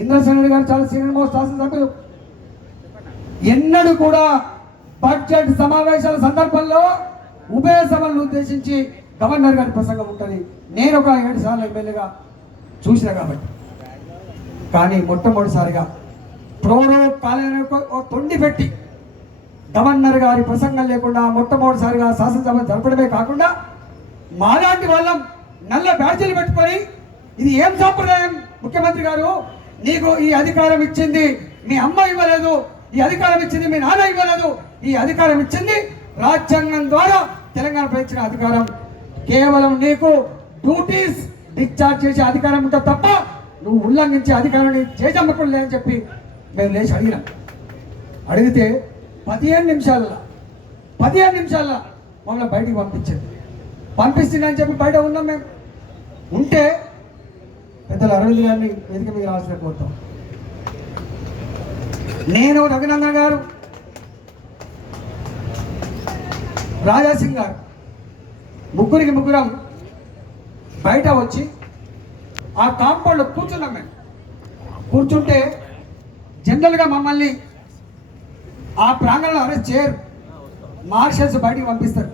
ఇంద్రసేన గారు చాలా senior most శాసనసభ్యులు. ఎన్నడూ కూడా బడ్జెట్ సమావేశాల సందర్భంలో ఉభయ సభలను ఉద్దేశించి గవర్నర్ గారి ప్రసంగం ఉంటుంది. నేను ఒక ఏడు సార్లు ఎమ్మెల్యేగా చూసిన కాబట్టి. కానీ మొట్టమొదటిసారిగా ప్రోరో కాలేజీ తొండి పెట్టి గవర్నర్ గారి ప్రసంగం లేకుండా మొట్టమొదటిసారిగా శాసనసభ జరపడమే కాకుండా మాలాంటి వాళ్ళం నల్ల బ్యాడ్జీలు పెట్టుకొని ఇది ఏం సాంప్రదాయం? ముఖ్యమంత్రి గారు నీకు ఈ అధికారం ఇచ్చింది మీ అమ్మ ఇవ్వలేదు ఈ అధికారం ఇచ్చింది మీ నాన్న ఇవ్వలేదు ఈ అధికారం ఇచ్చింది రాజ్యాంగం ద్వారా తెలంగాణ ఇచ్చిన అధికారం. కేవలం నీకు డ్యూటీస్ డిశ్చార్జ్ చేసే అధికారం ఉంటుంది తప్ప నువ్వు ఉల్లంఘించే అధికారాన్ని చేజమ్మకుండా లేదని చెప్పి మేము లేచి అడిగినాం. అడిగితే పదిహేను నిమిషాల్లో పదిహేను నిమిషాల్లో మమ్మల్ని బయటికి పంపించింది. పంపిస్తుందని చెప్పి బయట ఉన్నాం మేము. ఉంటే పెద్దలు అరవింద్ గారిని వేదిక మీద రావాల్సిన కోరుతాం. నేను రఘునందన్ గారు రాజాసింగ్ గారు ముగ్గురికి ముగ్గురం బయట వచ్చి ఆ కాంపౌండ్లో కూర్చున్నాం మేము. కూర్చుంటే జనరల్గా మమ్మల్ని ఆ ప్రాంగణంలో అరెస్ట్ చేయరు. మార్షల్స్ బయటికి పంపిస్తారు.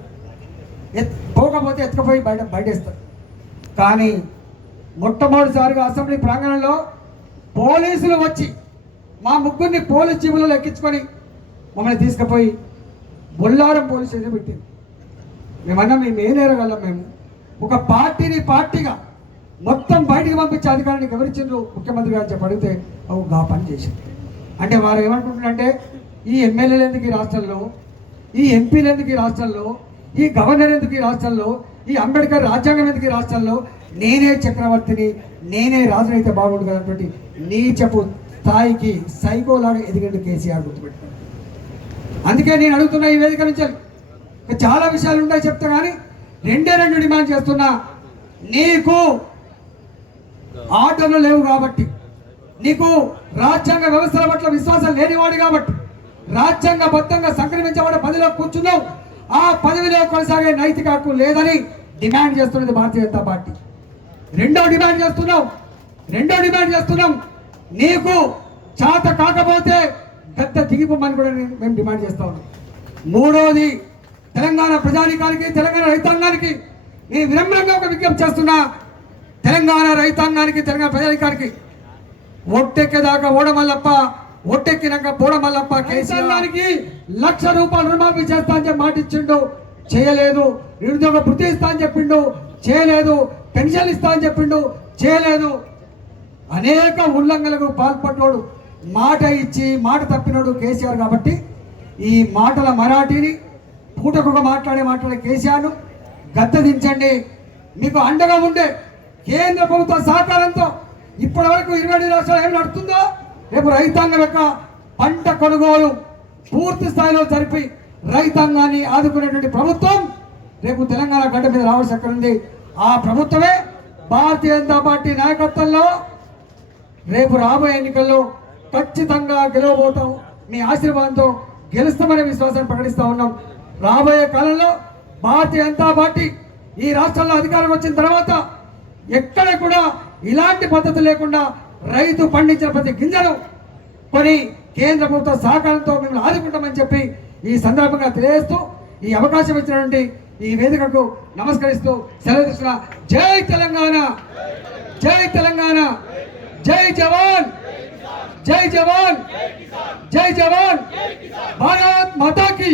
ఎత్ పోకపోతే ఎత్తుకపోయి బయట బయటేస్తారు. కానీ మొట్టమొదటిసారిగా అసెంబ్లీ ప్రాంగణంలో పోలీసులు వచ్చి మా ముగ్గురిని పోలీస్ జీవులలో ఎక్కించుకొని మమ్మల్ని తీసుకుపోయి బొల్లారం పోలీస్ స్టేషన్ పెట్టింది. మేమన్నా మేము ఏ నేరగలం మేము. ఒక పార్టీని పార్టీగా మొత్తం బయటికి పంపించే అధికారాన్ని వివరించారు ముఖ్యమంత్రి గారు చెప్పడితే అవు గా పని చేసింది. అంటే వారు ఏమనుకుంటున్నారంటే ఈ ఎమ్మెల్యేలు ఎందుకు ఈ రాష్ట్రంలో? ఈ ఎంపీలు ఎందుకు ఈ రాష్ట్రంలో? ఈ గవర్నర్ ఎందుకు ఈ రాష్ట్రంలో? ఈ అంబేద్కర్ రాజ్యాంగం ఎందుకు ఈ రాష్ట్రంలో? నేనే చక్రవర్తిని నేనే రాజునైతే బాగుండు కదన్నటువంటి నీచపు స్థాయికి సైకోలాగా ఎదిగండి కేసీఆర్ గుర్తుపెట్టుకున్నాను అందుకే నేను అడుగుతున్నా ఈ వేదిక నుంచి. చాలా విషయాలు ఉంటాయి చెప్తా కానీ రెండే రెండు డిమాండ్ చేస్తున్నా. నీకు ఆటలు లేవు కాబట్టి నీకు రాజ్యాంగ వ్యవస్థల పట్ల విశ్వాసం లేనివాడు కాబట్టి రాజ్యాంగబద్ధంగా సంక్రమించబడే పదిలో కూర్చున్నావు. ఆ పదవిలో కొనసాగే నైతిక హక్కు లేదని డిమాండ్ చేస్తున్నది భారతీయ జనతా పార్టీ. రెండో డిమాండ్ చేస్తున్నాం. రెండో డిమాండ్ చేస్తున్నాం. నీకు చాత కాకపోతే పెద్ద దిగిపోమని కూడా మేము డిమాండ్ చేస్తా ఉన్నాం. మూడవది తెలంగాణ ప్రజానికానికి తెలంగాణ రైతాంగానికి నేను వినమ్రంగా ఒక విజ్ఞప్తి చేస్తున్నా. తెలంగాణ రైతాంగానికి తెలంగాణ ప్రజానికానికి ఒట్టెక్కేదాకా ఓడమల్లప్ప ఒట్టెక్కినాక పోడమల్లప్ప కేసీఆర్కి లక్ష రూపాయలు రుణమాఫీ చేస్తా అని చెప్పి మాట ఇచ్చిండు చేయలేదు. నిరుద్యోగ వృత్తి ఇస్తా అని చెప్పిండు. చేయలేదు. పెన్షన్ ఇస్తా అని చెప్పిండు. చేయలేదు. అనేక ఉల్లంఘనలకు పాల్పడ్డోడు. మాట ఇచ్చి మాట తప్పినోడు కేసీఆర్ కాబట్టి ఈ మాటల మరాఠీని పూటకొక మాట్లాడే మాట్లాడే కేసీఆర్ను గద్దదించండి మీకు అండగా ఉండే కేంద్ర ప్రభుత్వ సహకారంతో ఇప్పటి వరకు ఇరవై రాష్ట్రాలు ఏం నడుస్తుందో రేపు రైతాంగం యొక్క పంట కొనుగోలు పూర్తి స్థాయిలో జరిపి రైతాంగాన్ని ఆదుకునేటువంటి ప్రభుత్వం రేపు తెలంగాణ గడ్డ మీద రావాల్సి అక్కడ ఉంది? ఆ ప్రభుత్వమే భారతీయ జనతా పార్టీ నాయకత్వంలో రేపు రాబోయే ఎన్నికల్లో ఖచ్చితంగా గెలవబోతాం. మీ ఆశీర్వాదంతో గెలుస్తామనే విశ్వాసాన్ని ప్రకటిస్తూ ఉన్నాం. రాబోయే కాలంలో భారతీయ జనతా పార్టీ ఈ రాష్ట్రంలో అధికారం వచ్చిన తర్వాత ఎక్కడ కూడా ఇలాంటి పద్ధతి లేకుండా రైతు పండించిన ప్రతి గింజను కొని కేంద్ర ప్రభుత్వ సహకారంతో మిమ్మల్ని ఆదుకుంటామని చెప్పి ఈ సందర్భంగా తెలియజేస్తూ ఈ అవకాశం ఇచ్చినటువంటి ఈ వేదికకు నమస్కరిస్తూ సెలవు తీసుకున్న జై తెలంగాణ! జై తెలంగాణ! జై జవాన్! జై జవాన్! జై జవాన్! భారత్ మాతాకి!